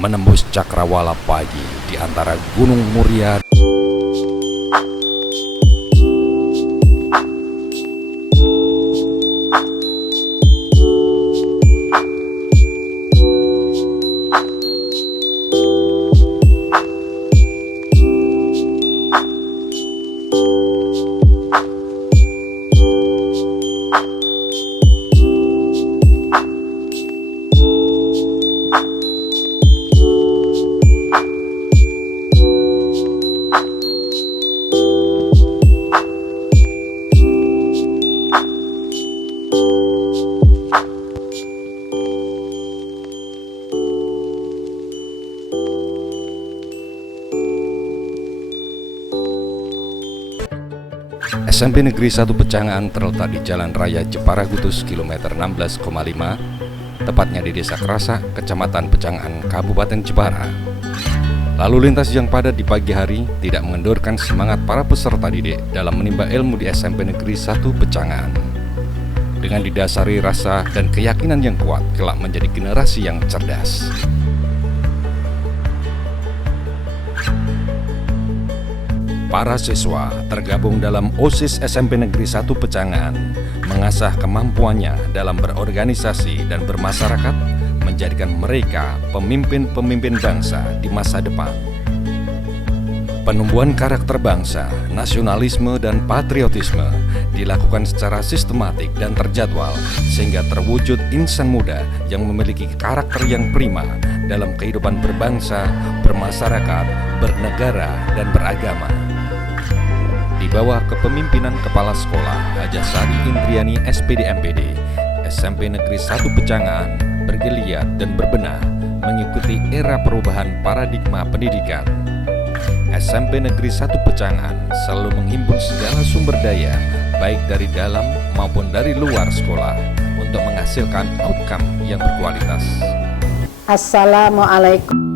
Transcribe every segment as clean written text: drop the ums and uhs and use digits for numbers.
menembus cakrawala pagi di antara Gunung Muria. SMP Negeri 1 Pecangan terletak di Jalan Raya Jepara Gutus kilometer 16,5, tepatnya di Desa Kerasa, Kecamatan Pecangan, Kabupaten Jepara. Lalu lintas yang padat di pagi hari tidak mengendorkan semangat para peserta didik dalam menimba ilmu di SMP Negeri 1 Pecangan. Dengan didasari rasa dan keyakinan yang kuat kelak menjadi generasi yang cerdas. Para siswa tergabung dalam OSIS SMP Negeri 1 Pecangan, mengasah kemampuannya dalam berorganisasi dan bermasyarakat, menjadikan mereka pemimpin-pemimpin bangsa di masa depan. Penumbuhan karakter bangsa, nasionalisme, dan patriotisme dilakukan secara sistematik dan terjadwal sehingga terwujud insan muda yang memiliki karakter yang prima dalam kehidupan berbangsa, bermasyarakat, bernegara, dan beragama. Di bawah kepemimpinan Kepala Sekolah Haja Sari Indriani SPD MPD, SMP Negeri 1 Pecangan bergeliat dan berbenah mengikuti era perubahan paradigma pendidikan. SMP Negeri 1 Pecangan selalu menghimpun segala sumber daya baik dari dalam maupun dari luar sekolah untuk menghasilkan outcome yang berkualitas. Assalamualaikum.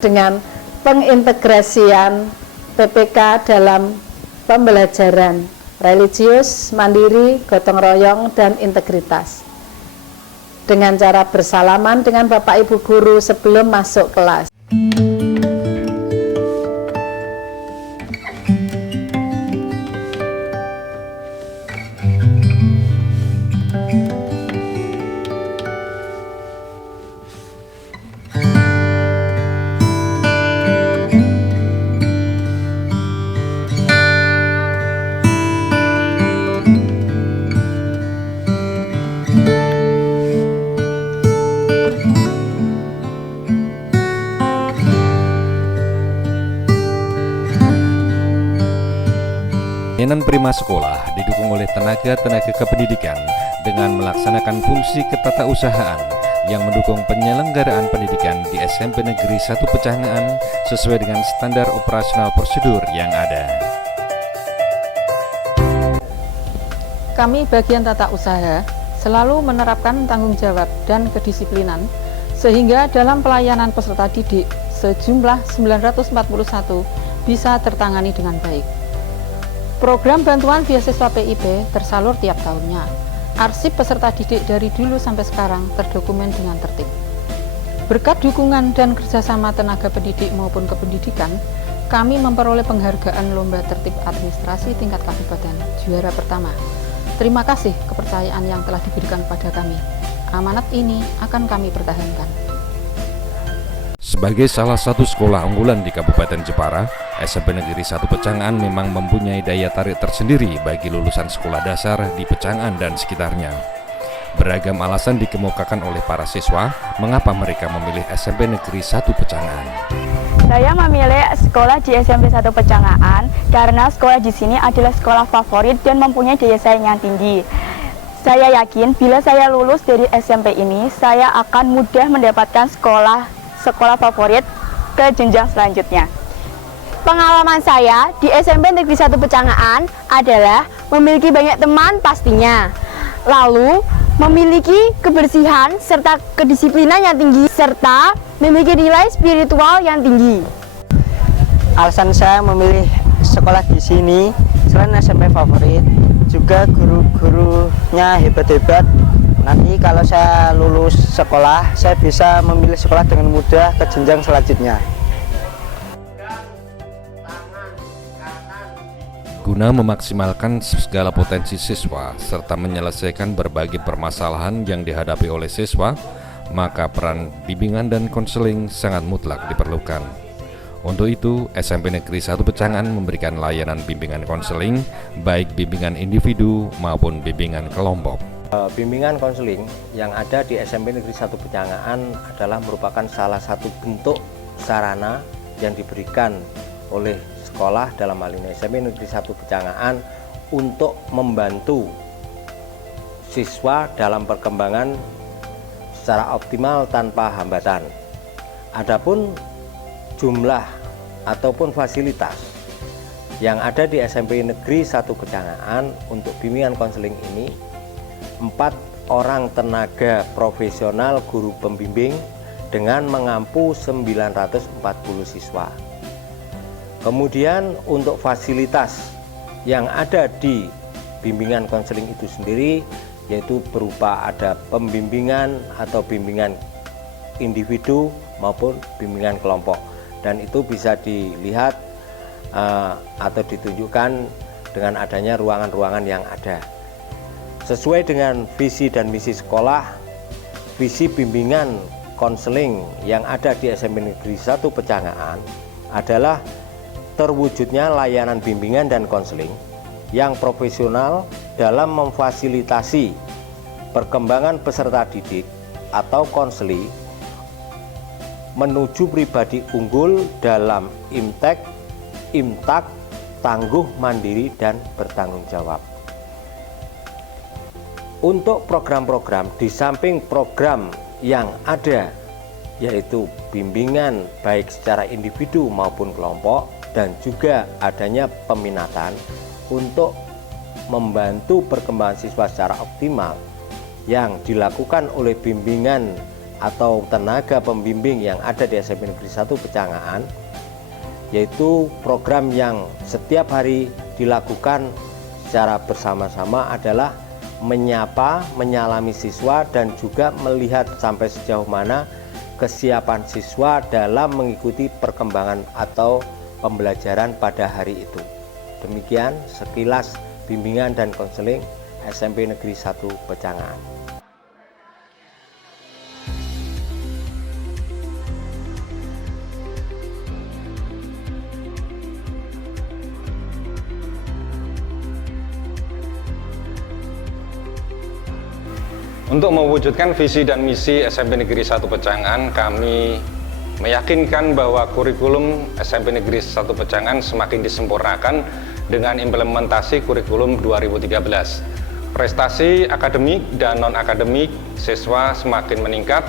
Dengan pengintegrasian PPK dalam pembelajaran religius, mandiri, gotong royong, dan integritas. Dengan cara bersalaman dengan Bapak Ibu Guru sebelum masuk kelas. Pelayanan prima sekolah didukung oleh tenaga-tenaga kependidikan dengan melaksanakan fungsi ketatausahaan yang mendukung penyelenggaraan pendidikan di SMP Negeri 1 Pecangaan sesuai dengan standar operasional prosedur yang ada. Kami bagian tata usaha selalu menerapkan tanggung jawab dan kedisiplinan sehingga dalam pelayanan peserta didik sejumlah 941 bisa tertangani dengan baik. Program bantuan beasiswa PIP tersalur tiap tahunnya. Arsip peserta didik dari dulu sampai sekarang terdokumen dengan tertib. Berkat dukungan dan kerjasama tenaga pendidik maupun kependidikan, kami memperoleh penghargaan Lomba Tertib Administrasi tingkat kabupaten juara pertama. Terima kasih kepercayaan yang telah diberikan pada kami. Amanat ini akan kami pertahankan. Sebagai salah satu sekolah unggulan di Kabupaten Jepara, SMP Negeri 1 Pecangaan memang mempunyai daya tarik tersendiri bagi lulusan sekolah dasar di Pecangaan dan sekitarnya. Beragam alasan dikemukakan oleh para siswa mengapa mereka memilih SMP Negeri 1 Pecangaan. Saya memilih sekolah di SMP 1 Pecangaan karena sekolah di sini adalah sekolah favorit dan mempunyai daya saing yang tinggi. Saya yakin bila saya lulus dari SMP ini, saya akan mudah mendapatkan sekolah favorit ke jenjang selanjutnya. Pengalaman saya di SMP Negeri 1 Pecangaan adalah memiliki banyak teman pastinya, lalu memiliki kebersihan serta kedisiplinan yang tinggi, serta memiliki nilai spiritual yang tinggi. Alasan saya memilih sekolah di sini, selain SMP favorit, juga guru-gurunya hebat-hebat. Nanti kalau saya lulus sekolah, saya bisa memilih sekolah dengan mudah ke jenjang selanjutnya. Guna memaksimalkan segala potensi siswa serta menyelesaikan berbagai permasalahan yang dihadapi oleh siswa, maka peran bimbingan dan konseling sangat mutlak diperlukan. Untuk itu, SMP Negeri 1 Pecangaan memberikan layanan bimbingan konseling, baik bimbingan individu maupun bimbingan kelompok. Bimbingan konseling yang ada di SMP Negeri 1 Pecangaan adalah merupakan salah satu bentuk sarana yang diberikan oleh sekolah, dalam hal ini SMP Negeri 1 Pecangaan, untuk membantu siswa dalam perkembangan secara optimal tanpa hambatan. Adapun jumlah ataupun fasilitas yang ada di SMP Negeri 1 Pecangaan untuk bimbingan konseling ini, 4 orang tenaga profesional guru pembimbing dengan mengampu 940 siswa. Kemudian untuk fasilitas yang ada di bimbingan konseling itu sendiri, yaitu berupa ada pembimbingan atau bimbingan individu maupun bimbingan kelompok, dan itu bisa dilihat atau ditunjukkan dengan adanya ruangan-ruangan yang ada. Sesuai dengan visi dan misi sekolah, visi bimbingan konseling yang ada di SMP Negeri 1 Pecangaan adalah terwujudnya layanan bimbingan dan konseling yang profesional dalam memfasilitasi perkembangan peserta didik atau konseli menuju pribadi unggul dalam imtek, imtak, tangguh, mandiri, dan bertanggung jawab. Untuk program-program, di samping program yang ada, yaitu bimbingan baik secara individu maupun kelompok, dan juga adanya peminatan untuk membantu perkembangan siswa secara optimal yang dilakukan oleh bimbingan atau tenaga pembimbing yang ada di SMP Negeri 1 Pecangaan, yaitu program yang setiap hari dilakukan secara bersama-sama adalah menyapa, menyalami siswa, dan juga melihat sampai sejauh mana kesiapan siswa dalam mengikuti perkembangan atau pembelajaran pada hari itu. Demikian sekilas bimbingan dan konseling SMP Negeri 1 Pecangaan. Untuk mewujudkan visi dan misi SMP Negeri 1 Pecangaan, kami meyakinkan bahwa kurikulum SMP Negeri 1 Pecangaan semakin disempurnakan dengan implementasi kurikulum 2013. Prestasi akademik dan non-akademik siswa semakin meningkat,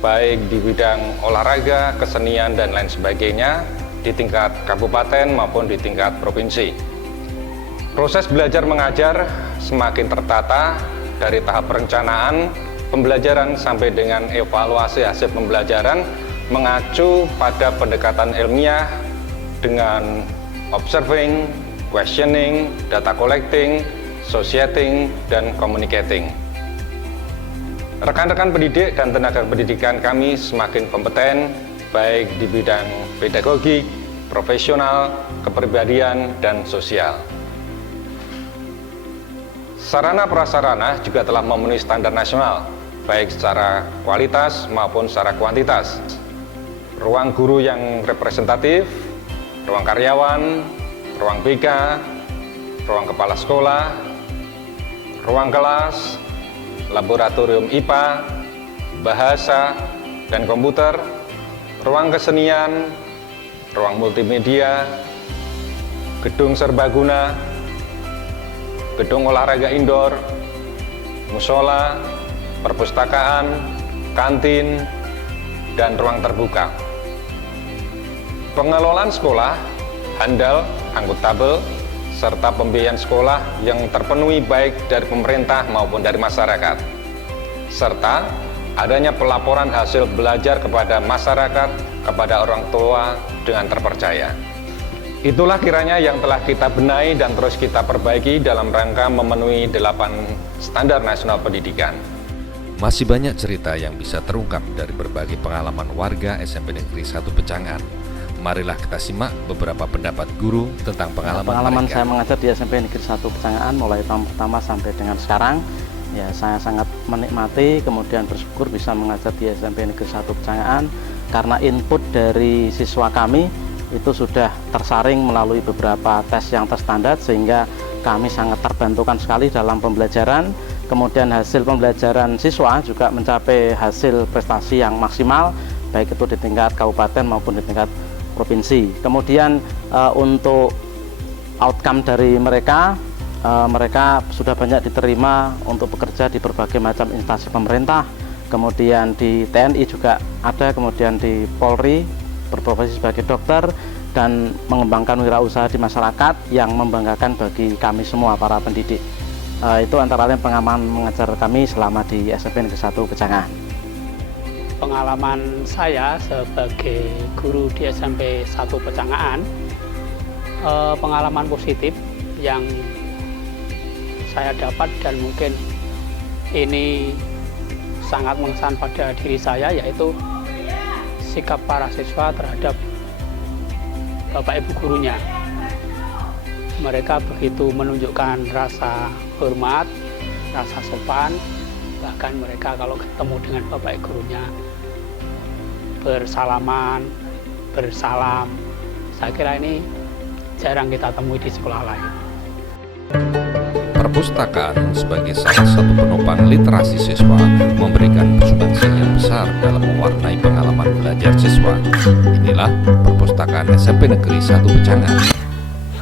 baik di bidang olahraga, kesenian, dan lain sebagainya, di tingkat kabupaten maupun di tingkat provinsi. Proses belajar mengajar semakin tertata dari tahap perencanaan pembelajaran sampai dengan evaluasi hasil pembelajaran, mengacu pada pendekatan ilmiah dengan observing, questioning, data collecting, sociating, dan communicating. Rekan-rekan pendidik dan tenaga pendidikan kami semakin kompeten, baik di bidang pedagogik, profesional, kepribadian, dan sosial. Sarana prasarana juga telah memenuhi standar nasional, baik secara kualitas maupun secara kuantitas. Ruang guru yang representatif, ruang karyawan, ruang BK, ruang kepala sekolah, ruang kelas, laboratorium IPA, bahasa, dan komputer, ruang kesenian, ruang multimedia, gedung serbaguna, gedung olahraga indoor, musola, perpustakaan, kantin, dan ruang terbuka. Pengelolaan sekolah handal, akuntabel, serta pembiayaan sekolah yang terpenuhi baik dari pemerintah maupun dari masyarakat, serta adanya pelaporan hasil belajar kepada masyarakat, kepada orang tua dengan terpercaya. Itulah kiranya yang telah kita benahi dan terus kita perbaiki dalam rangka memenuhi 8 standar nasional pendidikan. Masih banyak cerita yang bisa terungkap dari berbagai pengalaman warga SMP Negeri 1 Pecangan. Marilah kita simak beberapa pendapat guru tentang pengalaman mereka. Saya mengajar di SMP Negeri 1 Pecangan mulai tahun pertama sampai dengan sekarang. Ya, saya sangat menikmati, kemudian bersyukur bisa mengajar di SMP Negeri 1 Pecangan karena input dari siswa kami itu sudah tersaring melalui beberapa tes yang terstandar, sehingga kami sangat terbantukan sekali dalam pembelajaran. Kemudian hasil pembelajaran siswa juga mencapai hasil prestasi yang maksimal, baik itu di tingkat kabupaten maupun di tingkat provinsi. Kemudian untuk outcome dari mereka, mereka sudah banyak diterima untuk bekerja di berbagai macam instansi pemerintah, kemudian di TNI juga ada, kemudian di Polri berprofesi sebagai dokter, dan mengembangkan wirausaha di masyarakat yang membanggakan bagi kami semua para pendidik. Itu antara lain pengalaman mengajar kami selama di SMP Negeri 1 Pecangan. Pengalaman saya sebagai guru di SMP 1 Pecangan, pengalaman positif yang saya dapat dan mungkin ini sangat mengesan pada diri saya, yaitu sikap para siswa terhadap Bapak Ibu gurunya. Mereka begitu menunjukkan rasa hormat, rasa sopan, bahkan mereka kalau ketemu dengan Bapak Ibu gurunya bersalaman, bersalam. Saya kira ini jarang kita temui di sekolah lain. Perpustakaan sebagai salah satu penopang literasi siswa memberikan sumbangsi yang besar dalam mewarnai pengalaman belajar siswa. Inilah Perpustakaan SMP Negeri 1 Pecangan.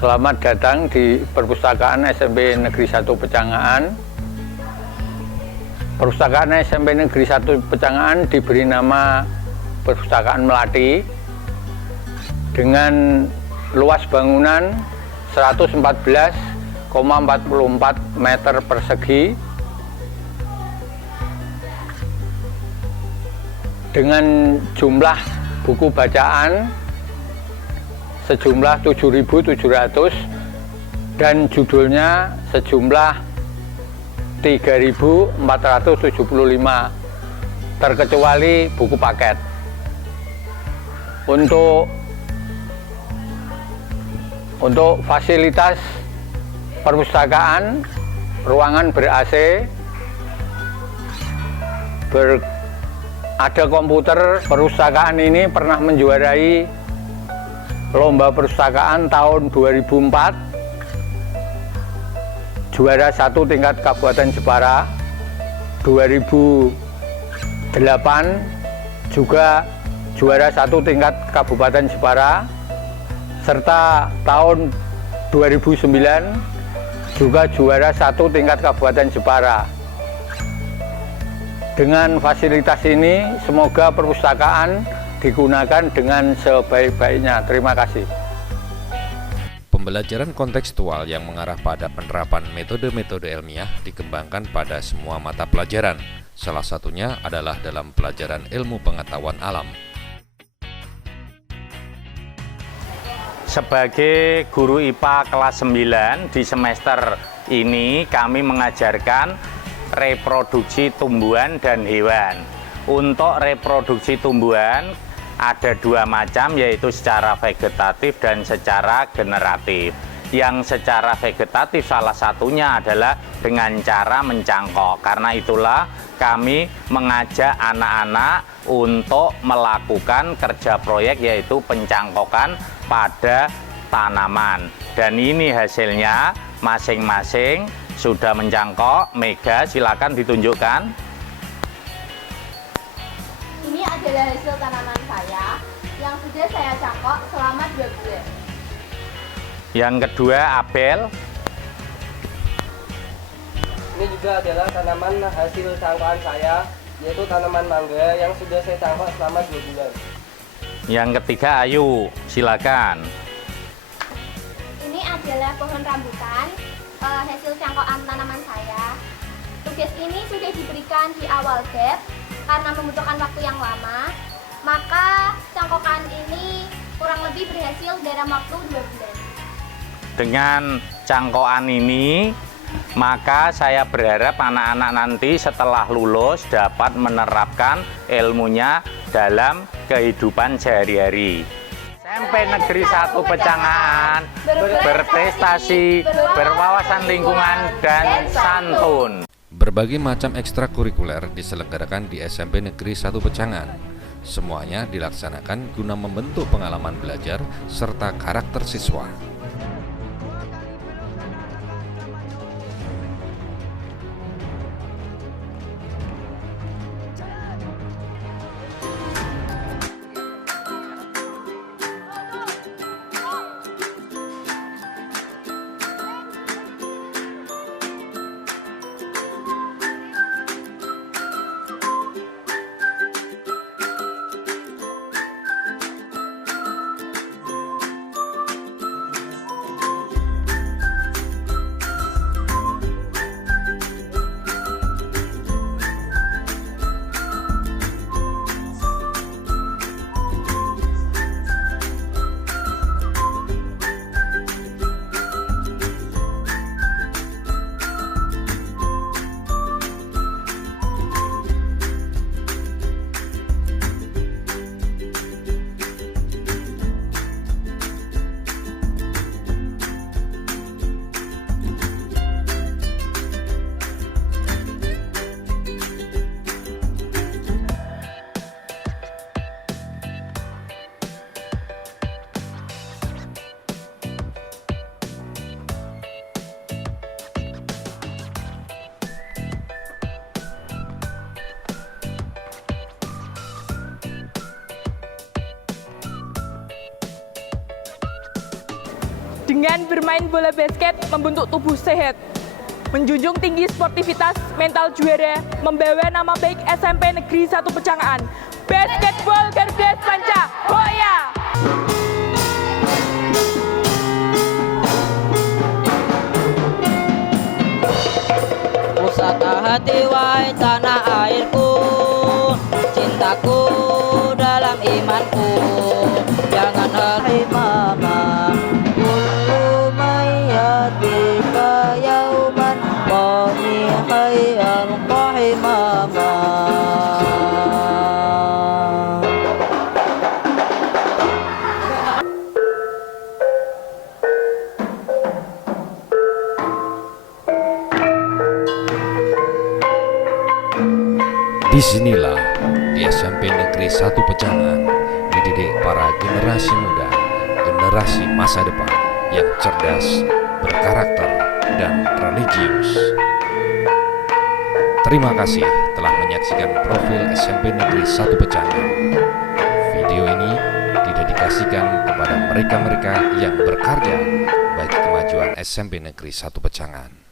Selamat datang di Perpustakaan SMP Negeri 1 Pecangan. Perpustakaan SMP Negeri 1 Pecangan diberi nama Perpustakaan Melati dengan luas bangunan 114,44 meter persegi dengan jumlah buku bacaan sejumlah 7.700 dan judulnya sejumlah 3.475 terkecuali buku paket. Untuk fasilitas perpustakaan, ruangan ber-AC, ada komputer. Perpustakaan ini pernah menjuarai lomba perpustakaan tahun 2004, juara 1 tingkat Kabupaten Jepara. 2008 juga juara 1 tingkat Kabupaten Jepara, serta tahun 2009 juga juara 1 tingkat Kabupaten Jepara. Dengan fasilitas ini, semoga perpustakaan digunakan dengan sebaik-baiknya. Terima kasih. Pembelajaran kontekstual yang mengarah pada penerapan metode-metode ilmiah dikembangkan pada semua mata pelajaran. Salah satunya adalah dalam pelajaran ilmu pengetahuan alam. Sebagai guru IPA kelas 9 di semester ini kami mengajarkan reproduksi tumbuhan dan hewan. Untuk reproduksi tumbuhan ada 2 macam, yaitu secara vegetatif dan secara generatif. Yang secara vegetatif salah satunya adalah dengan cara mencangkok. Karena itulah kami mengajak anak-anak untuk melakukan kerja proyek, yaitu pencangkokan pada tanaman. Dan ini hasilnya masing-masing sudah mencangkok. Mega, silakan ditunjukkan. Ini adalah hasil tanaman saya yang sudah saya cangkok selama 2 bulan. Yang kedua, Abel. Ini juga adalah tanaman hasil cangkokan saya, yaitu tanaman mangga yang sudah saya cangkok selama 2 bulan. Yang ketiga, Ayu, silakan. Ini adalah pohon rambutan, hasil cangkokan tanaman saya. Tugas ini sudah diberikan di awal bab karena membutuhkan waktu yang lama, maka cangkokan ini kurang lebih berhasil dalam waktu 2 bulan. Dengan cangkokan ini, maka saya berharap anak-anak nanti setelah lulus dapat menerapkan ilmunya dalam kehidupan sehari-hari. SMP Negeri 1 Pecangaan berprestasi, berwawasan lingkungan, dan santun. Berbagai macam ekstrakurikuler diselenggarakan di SMP Negeri 1 Pecangan. Semuanya dilaksanakan guna membentuk pengalaman belajar serta karakter siswa. Dengan bermain bola basket membentuk tubuh sehat, menjunjung tinggi sportivitas, mental juara, membawa nama baik SMP Negeri 1 Pecangaan. Basketball Gardas Panca, Hoya! Pusaka hati wahai tanah airku, cintaku dalam imanku, jangan hai mama. Disinilah di SMP Negeri 1 Pecangan dididik para generasi muda, generasi masa depan yang cerdas, berkarakter, dan religius. Terima kasih telah menyaksikan profil SMP Negeri 1 Pecangan. Video ini didedikasikan didedikasikan kepada mereka-mereka yang berkarya bagi kemajuan SMP Negeri 1 Pecangan.